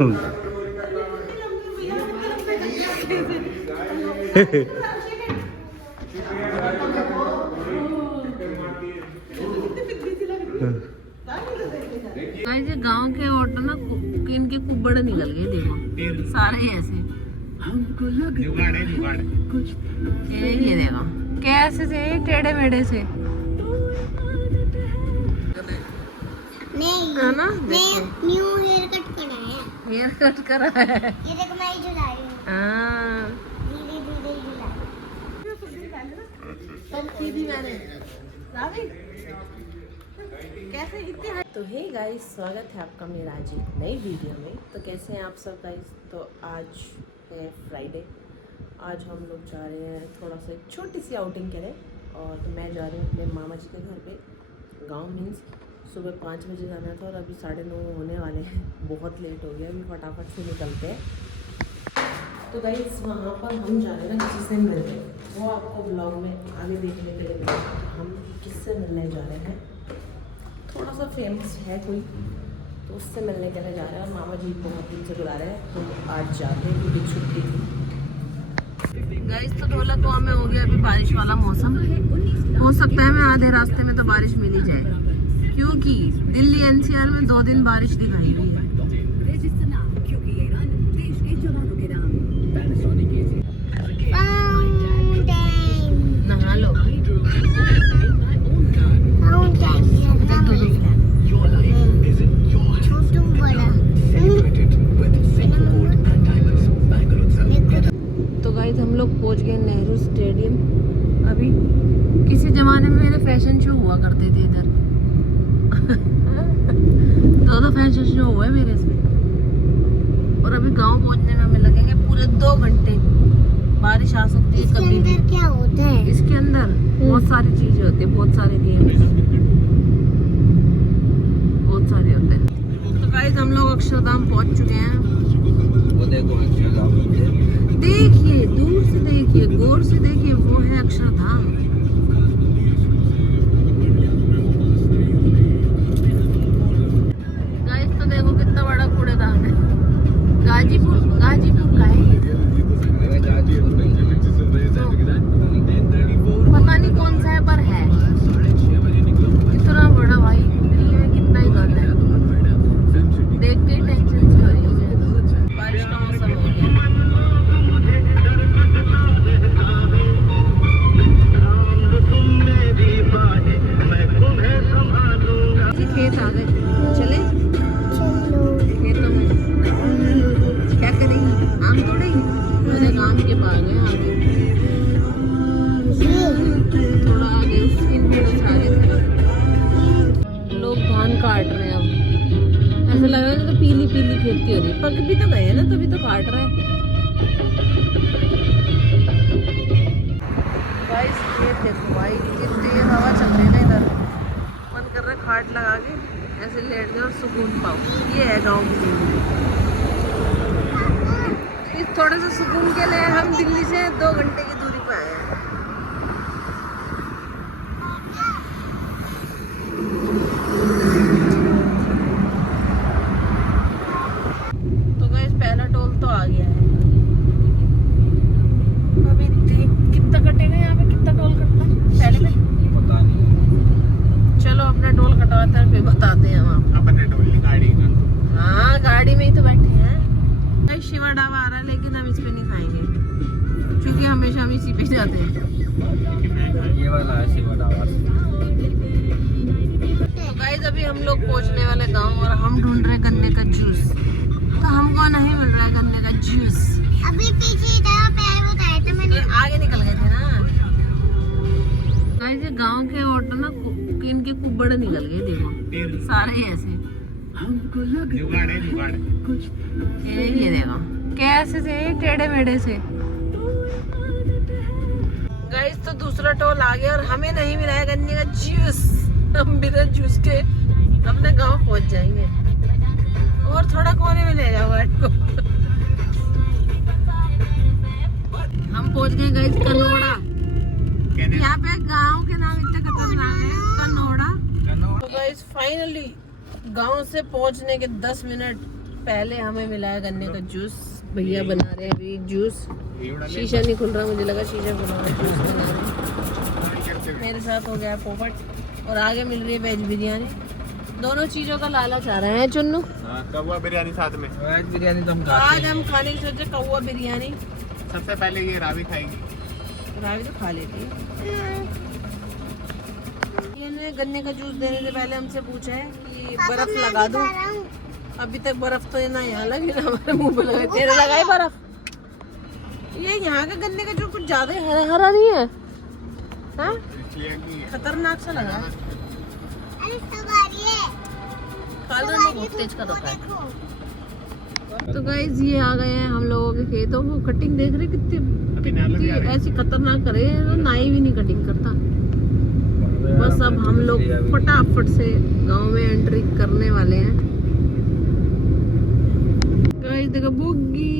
ये गांव के ऑटो ना इनके कुब्बड़ निकल गए, देखो सारे ऐसे। ये देखो कैसे से टेढ़े मेढ़े से है ना। न्यू हेयर कट करा है। हेयर कट करा है। ये देखो मैं ही झुला रही हूँ। हाँ धीरे धीरे झुला। तो हे गाइस, स्वागत है आपका मेरा आज एक नई वीडियो में। तो कैसे हैं आप सब गाइस। तो आज है फ्राइडे। आज हम लोग जा रहे हैं थोड़ा सा एक छोटी सी आउटिंग के लिए। और तो मैं जा रही हूँ अपने मामा जी के घर पे। गांव मीन्स सुबह 5 बजे जाना था और अभी 9:30 होने वाले हैं। बहुत लेट हो गया, अभी फटाफट से निकलते हैं। तो गाइस वहाँ पर हम जा रहे हैं किसी से मिलने, वो आपको ब्लॉग में आगे देखने के लिए मिलेगा। हम किससे मिलने जा रहे हैं, थोड़ा सा फेमस है कोई, तो उससे मिलने के लिए जा रहे हैं। और मामा जी बहुत दिन से बुला रहे हैं, तो आज जाते हैं क्योंकि छुट्टी थी। गाइस तो ढोलकवा में हो गया अभी बारिश वाला मौसम। हो सकता है मैं आधे रास्ते में तो बारिश मिल ही जाए, क्योंकि दिल्ली एनसीआर में 2 दिन बारिश दिखाई हुई है। नहा लो। तो गाइस हम लोग पहुंच गए नेहरू स्टेडियम। अभी किसी जमाने में मेरे फैशन शो हुआ करते थे इधर। दो फैशन शो हुए मेरे इसमें। और अभी गांव पहुंचने में हमें लगेंगे पूरे 2 घंटे। बारिश आ सकती है कभी भी। क्या होता है इसके अंदर बहुत सारी चीजें होती है, बहुत सारे गेम्स, बहुत सारे होते हैं। तो गाइस हम लोग अक्षरधाम पहुंच चुके हैं। वो देखो अक्षरधाम, देखिए दूर से देखिए, गौर से देखिए, वो है अक्षरधाम। गाइस तो देखो कितना बड़ा कूड़ेदान है। गाजीपुर का है ये। पता नहीं कौन सा है पर है इतना बड़ा। भाई दिल्ली में कितना ही गंद है, देख के टेंशन सी हो रही है। बारिश का मौसम हो गया। खेत आ गए, चले खेतों में। क्या करेंगी, आम तोड़ेंगी। मेरे आम के बाग हैं आगे, थोड़ा आगे इन पेड़ों से आगे थे। लोग धान काट रहे हैं। अब ऐसा लग रहा है तो पीली पीली खेती हो रही है। पक भी तो गए हैं ना, तभी तो काट रहे हैं। गाइस खेत देखो भाई, कितनी हवा चल रही है ना इधर। मन कर रहा है खाट लगा के ऐसे लेट जाओ और सुकून पाओ। ये है गाँव की जिंदगी। इस थोड़े से सुकून के लिए हम दिल्ली से 2 घंटे की दूरी पे आए हैं। तो गाइस पहला टोल तो आ गया है। अभी कितना कटेगा यहाँ पे, कितना टोल कटता है पहले में पता नहीं। चलो अपना टोल कटवाते हैं फिर बताते हैं हम अपने टोल गाड़ी का। हाँ गाड़ी में ही तो बैठे हैं। शिवा ढाबा आ रहा है, लेकिन हम इस पे नहीं खाएंगे क्योंकि हमेशा हम इसी पे जाते हैं। ये वाला है शिवा ढाबा। तो गाइस अभी हम लोग पहुंचने वाले गांव और हम ढूंढ रहे गन्ने का जूस। तो हमको नहीं मिल रहा है गन्ने का जूस। अभी पीछे बताया था मैंने, आगे निकल गए थे ना। गाइस ये गांव के ऑटो ना इनके कुब्बड़ निकल गए, देखो सारे ऐसे। जुगाड़ है, जुगाड़। ये देखो कैसे से टेढ़े मेढ़े से। गाइस तो दूसरा टोल आ गया और हमें नहीं मिला है गन्ने का जूस। हम बिना जूस के अपने गांव पहुंच जाएंगे। और थोड़ा कोने में ले जाओ गाड़ी को। हम पहुंच गए गाइस कनोड़ा। यहाँ पे गांव के नाम इतने खतरनाक है, कनोड़ा। तो गाइस फाइनली गांव से पहुंचने के 10 मिनट पहले हमें मिला है गन्ने का जूस। भैया बना रहे हैं अभी जूस। शीशा नहीं खुल रहा, मुझे लगा शीशा खुल रहा है। जूस बना रहे हैं। मेरे साथ हो गया पोपट और आगे मिल रही है वेज बिरयानी। दोनों चीज़ों का लालच आ रहा है चुन्नू। कौवा बिरयानी साथ में। वेज बिरयानी तो हम आज हम खाने की सोचे कौवा बिरयानी। सबसे पहले ये रावी खाएंगी। रावी तो खा लेती है। ये गन्ने का जूस देने से पहले हमसे पूछा है कि बर्फ लगा दूं। अभी तक बर्फ तो ना यहाँ लगी ना हमारे मुंह पे लगा। तेरे लगाई बर्फ? ये यहाँ का गन्ने का जूस कुछ ज्यादा ही हरा हरा नहीं है, हाँ? खतरनाक सा लगा है। काला में बहुत तेज का रखा है। तो गाइस ये आ गए हैं हम लोगों के खेतों को। कटिंग देख रहे कितनी ऐसी खतरनाक करे, तो नाई भी नहीं कटिंग करता। बस अब हम लोग फटाफट से गांव में एंट्री करने वाले हैं। गाइस देखो बुग्गी,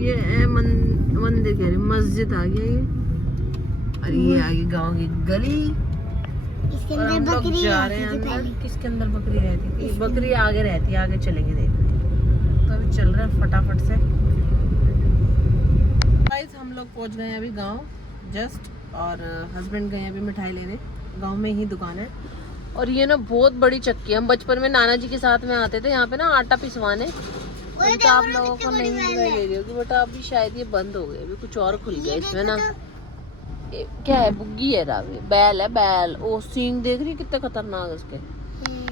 ये है मंदिर कह रही, मस्जिद आ गया ये, और ये आ गई गांव की गली। और हम लोग जा रहे हैं अंदर। किसके अंदर बकरी रहती थी? बकरी आगे रहती है, आगे चलेंगे देखने। तो अभी चल रहे हैं फटाफट से। गाइस हम लोग पहुंच गए हैं अभी गांव जस्ट, और हस्बैंड गए अभी मिठाई लेने। गांव में ही दुकान है। और ये ना बहुत बड़ी चक्की है। हम बचपन में नाना जी के साथ में आते थे यहाँ पे ना आटा पिसवाने। तो आप लोगों को नहीं दिखाई दे रही होगी बेटा, अभी शायद ये बंद हो गए। अभी कुछ और खुल गया इसमें ना। क्या है? बुग्गी है रावी, बैल है बैल। ओ सींग देख रही कितने खतरनाक है उसके।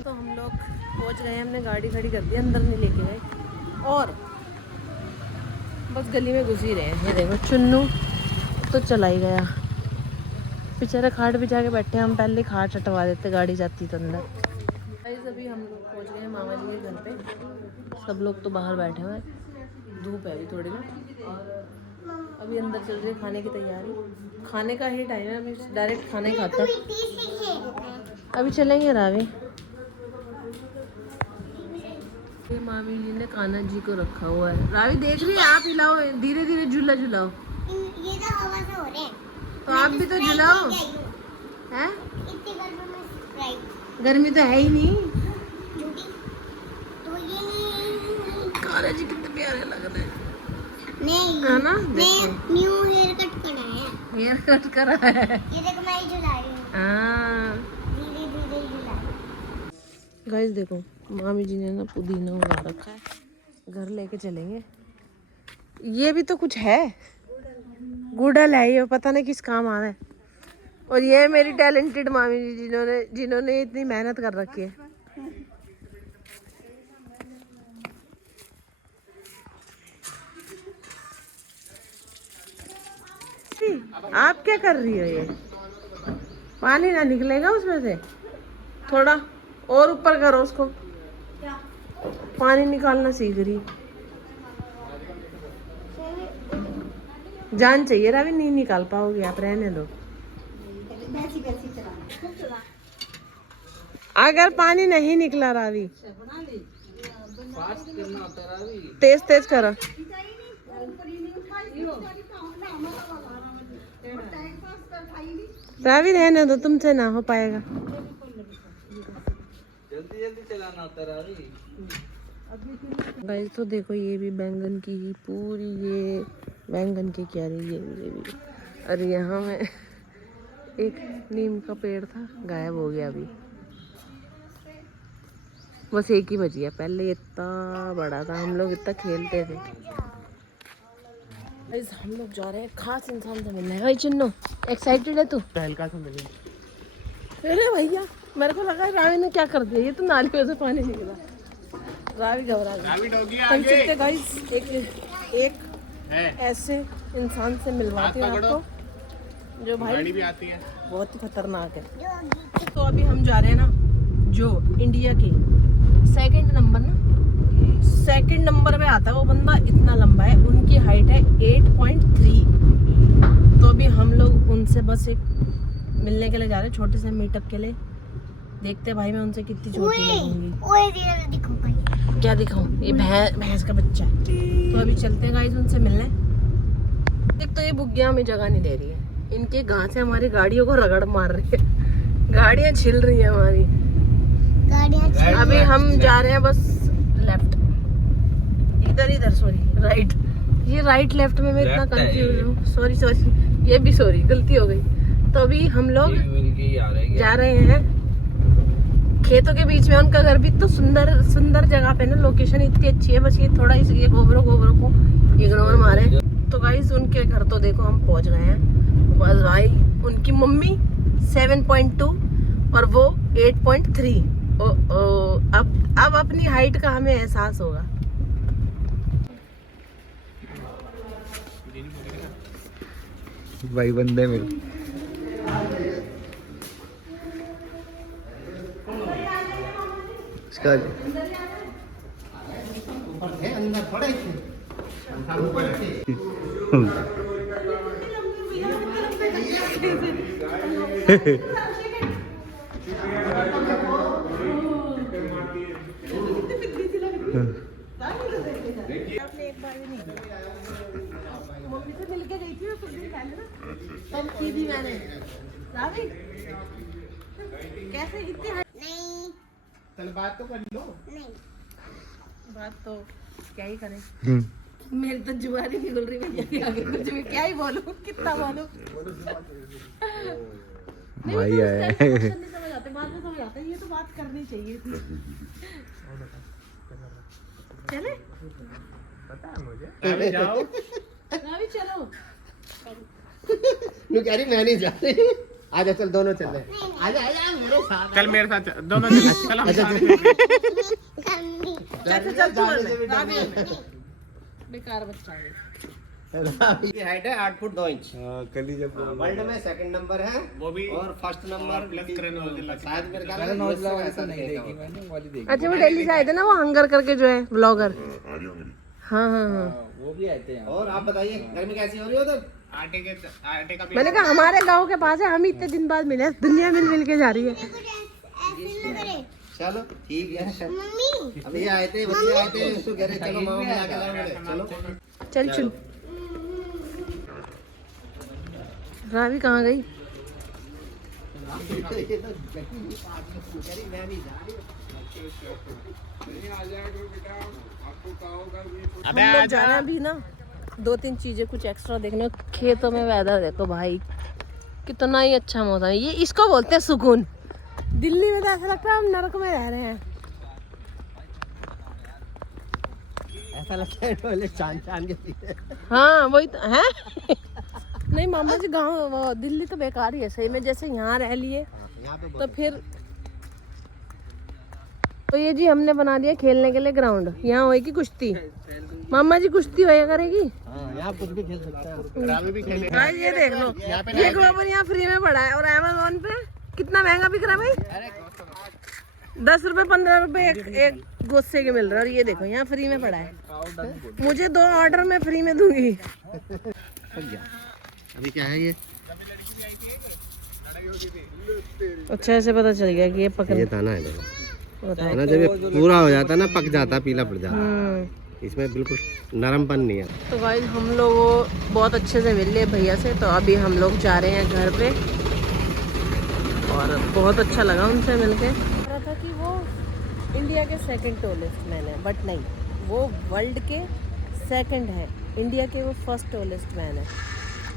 तो हम लोग पहुंच गए, हमने गाड़ी खड़ी कर दी, अंदर नहीं लेके गए और बस गली में घुस ही रहे हैं। ये देखो चुन्नू तो चला ही गया, बेचारे खाट बिछा के बैठे। हम पहले खाट हटवा देते, गाड़ी जाती तो अंदर। अभी हम लोग पहुंच गए मामा जी के घर पे। सब लोग तो बाहर बैठे हुए हैं, धूप है अभी थोड़ी ना। और अभी अंदर चल रही है खाने की तैयारी। खाने का ही टाइम है, अभी डायरेक्ट खाना ही खाता। अभी चलेंगे रावी। ये मामी जी ने कान्हा जी को रखा हुआ है। रावी देख रही है, आप हिलाओ, धीरे धीरे झूला झुलाओ। ये तो हवा से हो रहे हैं। तो आप भी तो झुलाओ। हैं? इतनी गर्मी में स्प्राइट गर्मी तो है ही नहीं। झूठी तो ये नहीं। कान्हा जी कितने प्यारे लग रहे हैं, नहीं है ना? मैं न्यू हेयर कट कराया है। हेयर कट करा है। ये देखो मैं ही झुला रही हूँ, हाँ धीरे धीरे झुला रही हूँ। गाइस देखो मामी जी ने ना पुदीना उगा रखा है, घर लेके चलेंगे। ये भी तो कुछ है, गुड़ल है ये, पता नहीं किस काम आ रहा है। और ये है मेरी टैलेंटेड मामी जी जिन्होंने इतनी मेहनत कर रखी है। आप क्या कर रही हो? ये पानी ना निकलेगा उसमें से? थोड़ा और ऊपर करो उसको, पानी निकालना सीख रही। जान चाहिए रावी, नहीं निकाल पाओगे आप, रहने दो। अगर पानी नहीं निकला रावी, तेज तेज करो। रावी रहने दो, तुमसे ना हो पाएगा। जल्दी जल्दी चलाना होता रावी। गाइस तो देखो ये भी बैंगन की ही पूरी, ये बैंगन की क्यारी, ये भी। और यहाँ में एक नीम का पेड़ था, गायब हो गया अभी। बस एक ही बची है, पहले इतना बड़ा था, हम लोग इतना खेलते थे। गाइस हम लोग जा रहे हैं खास इंसान से मिलने। भाई चिन्नो एक्साइटेड है तू? हल्का सा मिले। अरे भैया मेरे को लगा रावी ने क्या कर दिया, ये तो नाली में से पानी निकला। रावी घबरा गई। रावी डॉगी हम आगे चलते गाइस, एक है। ऐसे इंसान से मिलवाते हैं आपको, जो भाई गाड़ी भी आती है। बहुत ही खतरनाक है। तो अभी हम जा रहे हैं ना, जो इंडिया के सेकंड नंबर पे आता है वो बंदा, इतना लंबा है, उनकी हाइट है 8.3। तो अभी हम लोग उनसे बस एक मिलने के लिए जा रहे हैं, छोटे से मीटअप के लिए। देखते भाई मैं उनसे कितनी छोटी लगूंगी। दिखो भाई, क्या दिखाऊं? ये भैंस का बच्चा है। तो अभी चलते हैं गाइस उनसे मिलने। एक तो ये बुग्गियां हमें जगह नहीं दे रही है, इनके घास से हमारी गाड़ियों को रगड़ मार रही है, गाड़ियां छिल रही है हमारी। अभी हम जा रहे हैं बस लेफ्ट इधर सॉरी राइट, ये राइट लेफ्ट में मैं इतना Left है कंफ्यूज ये। हूँ। सॉरी ये भी सॉरी, गलती हो गई। तो अभी हम लोग जा रहे हैं खेतों के बीच में। उनका घर भी इतना सुंदर जगह पे ना, लोकेशन इतनी अच्छी है। बस ये थोड़ा ये गोबरों को इग्नोर मारे। तो गाइस उनके घर तो देखो हम पहुंच गए हैं। बस भाई उनकी मम्मी 7.2 और वो 8.3। अब अपनी हाइट का हमें एहसास होगा। भाई बंदे में इसका आपने एक बार भी नहीं मम्मी से मिलके गई थी कुछ दिन पहले ना, तब की थी मैंने। रावी कैसे इतनी नहीं चल बात तो कर लो। नहीं बात तो क्या ही करें, मेरी तो जुबान ही निकल रही है भैया के आगे। कुछ भी क्या ही बोलूं, कितना बोलूं। भाई आया है। नहीं समझ आते, बाद में समझ आता है। ये तो बात करनी चाहिए थी। चले पता है मुझे। जाओ रावी चलो। नु कह रही मैं नहीं जा रही। आजा चल दोनों चल रहे। आजा आजा मेरे साथ। चल मेरे साथ दोनों चल। चल हम साथ में। गंदी चल चल रावी बेकार बच्चा है। की हाइट है 8 फुट 2 इंच। कल ही जब वर्ल्ड में सेकंड नंबर है वो भी और फर्स्ट नंबर प्लस करें नौजिला। शायद मेरे ख्याल मैंने में नौजला वाली ऐसा तो नहीं देखा देखी, होगा। मैंने वाली देखी। अच्छा वो दिल्ली से आए थे ना, वो हंगर करके जो है ब्लॉगर। हाँ हाँ हाँ वो भी आए थे यहाँ। और आप बताइए गर्मी कैसी हो रही हो तो? आटे का भी मैंने कहा हमारे गांव के पास है, हम इतने दिन बाद मिले। दुनिया मिल के जा रही है। कुछ ऐसे ना करे चलो ठीक है। मम्मी अभी आए थे बच्चे आए थे उसको कह रहे चलो मामा मिला के लाओ बोले, चलो चल चल। रावी कहाँ गई? हम लोग जा रहे हैं अभी ना 2-3 चीजें कुछ एक्स्ट्रा देखने। खेतों में वेदर देखो भाई, कितना ही अच्छा मौसम है। ये इसको बोलते हैं सुकून। दिल्ली में तो ऐसा लगता है हम नरक में रह रहे हैं। ऐसा लगता है टॉयलेट चांद के पीछे। हाँ वही तो है। नहीं मामा जी गाँव दिल्ली तो बेकार ही है सही में। जैसे यहाँ रह लिए यहाँ पे तो फिर तो ये जी हमने बना दिया खेलने के लिए ग्राउंड। यहाँ होएगी कुश्ती। मामा जी कुश्ती होया करेगी। हाँ यहाँ कुछ भी खेल सकते हैं। रावी भी खेले। भाई ये देख लो, ये गोबर यहाँ फ्री में पड़ा है। और अमेज़न पे कितना महंगा बिक रहा है भाई। 10 रुपए 15 रुपए एक गुस्से के मिल रहा है। और ये देखो यहाँ फ्री में पड़ा है। मुझे 2 ऑर्डर में फ्री में दूंगी। अभी क्या है ये? अच्छा ऐसे पता चल गया कि ये पकड़ ये दाना है देखो। होता है है। ना, जब ये पूरा हो जाता है ना पक जाता है, पीला पड़ जाता है। इसमें बिल्कुल नरमपन नहीं है। तो गाइस हम लोग बहुत अच्छे से मिल लिए भैया से। तो अभी हम लोग जा रहे हैं घर पे और बहुत अच्छा लगा उनसे मिलके। रहा था कि वो इंडिया के सेकंड टॉलेस्ट मैन है, बट नहीं, वो वर्ल्ड के सेकंड है। इंडिया के वो फर्स्ट टॉलेस्ट मैन है।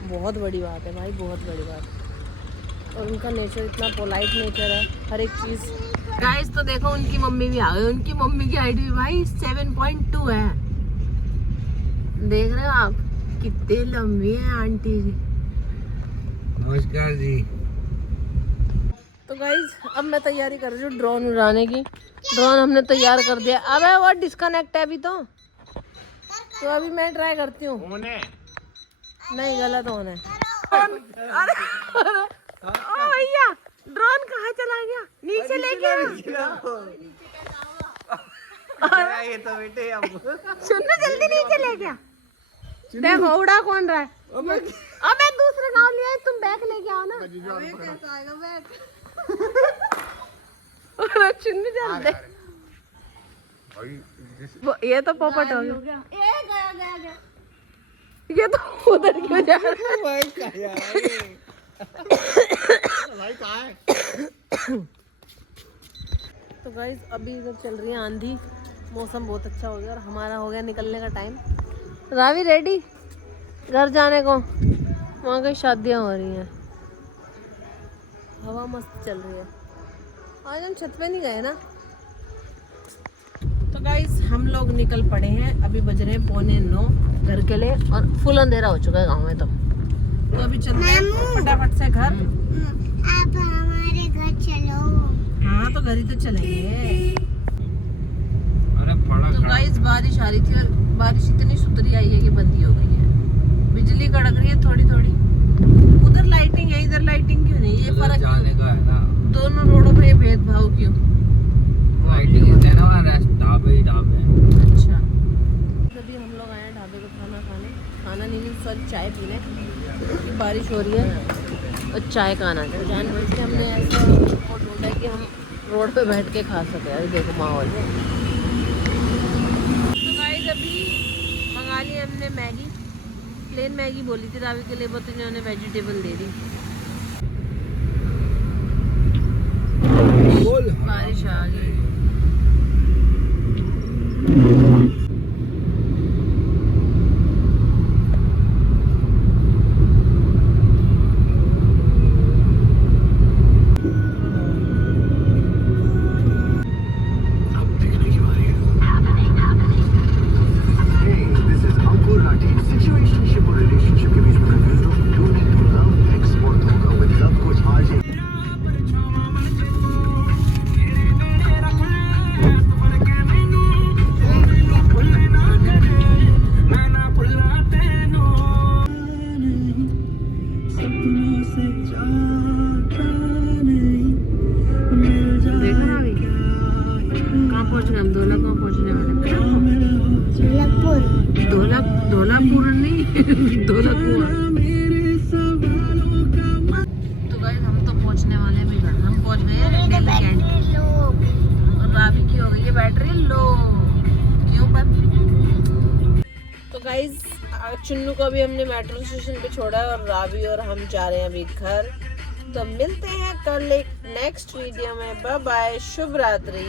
बहुत बड़ी बात है भाई, बहुत बड़ी बात। और उनका नेचर इतना पोलाइट नेचर है, हर एक चीज़। गाइस तो देखो उनकी मम्मी भी आ गई। उनकी मम्मी की हाइट भी भाई 7.2 है। देख रहे हो आप कितने लंबी है आंटी जी। नमस्कार जी। तो गाइस अब मैं तैयारी कर रही हूँ ड्रोन उड़ाने की। ड्रोन हमने तैयार कर दिया। अबे वो डिस्कनेक्ट है अभी तो अभी मैं ट्राई करती हूँ। नहीं गलत होना है। अरे ओ भैया ड्रोन कहाँ चला गया? नीचे लेके आ। ये तो बेटे अब सुनना जल्दी नीचे ले गया। देखो उड़ा कौन रहा है। अबे दूसरे गाँव ले आए, तुम बैग लेके आओ ना। कैसा आएगा बैग? चुन्नी चलते। ये तो पोपट हो गया। गया। ये तो उधर क्यों जा रहा है? तो गाइस अभी इधर चल रही है आंधी। मौसम बहुत अच्छा हो गया और हमारा हो गया निकलने का टाइम। रावी रेडी घर जाने को, वहाँ कई शादियाँ हो रही हैं, हवा मस्त चल रही है। आज हम छत पे नहीं गए ना। तो गाइस हम लोग निकल पड़े हैं, अभी बज रहे हैं 8:45 घर के लिए और फुल अंधेरा हो चुका है गाँव में। तो अभी चलते हैं फटाफट से घर। आप हमारे घर चलो। हाँ तो घर ही तो चलेंगे। अरे बड़ा तो गाइस बारिश आ रही थी और बारिश इतनी सुतरी आई है कि बंदी हो गई है। बिजली कड़क रही है थोड़ी थोड़ी। उधर लाइटिंग है, इधर लाइटिंग क्यों नहीं? ये फर्क जाने का है ना, दोनों रोडों पे ये भेदभाव क्यों? लाइटिंग है ना, वहाँ ढाबे ढाबे। अच्छा अभी हम लोग आए हैं ढाबे पे खाना खाने, खाना नहीं सॉरी चाय पीने, क्योंकि बारिश हो रही है और चाय का आना है। जानबूझ के हमने ऐसा वो ढूंढा है कि हम रोड पे बैठ के खा सके। अरे देखो माहौल। तो गाइस अभी मंगा ली हमने मैगी, प्लेन मैगी बोली थी रावी के लिए, बट इन्होंने वेजिटेबल दे दी। बारिश आ गई। धोलापुर नहीं धोलाकुआ। तो गाइस हम तो पहुंचने वाले हैं घर। हम पहुंच गए हैं दिल्ली कैंट और रावी की हो गई है बैटरी लो। क्यों पर? तो गाइस चुन्नू को भी हमने मेट्रो स्टेशन पे छोड़ा है और रावी और हम जा रहे हैं अभी घर। तो मिलते हैं कल एक नेक्स्ट वीडियो में। बाय बाय, शुभ रात्रि।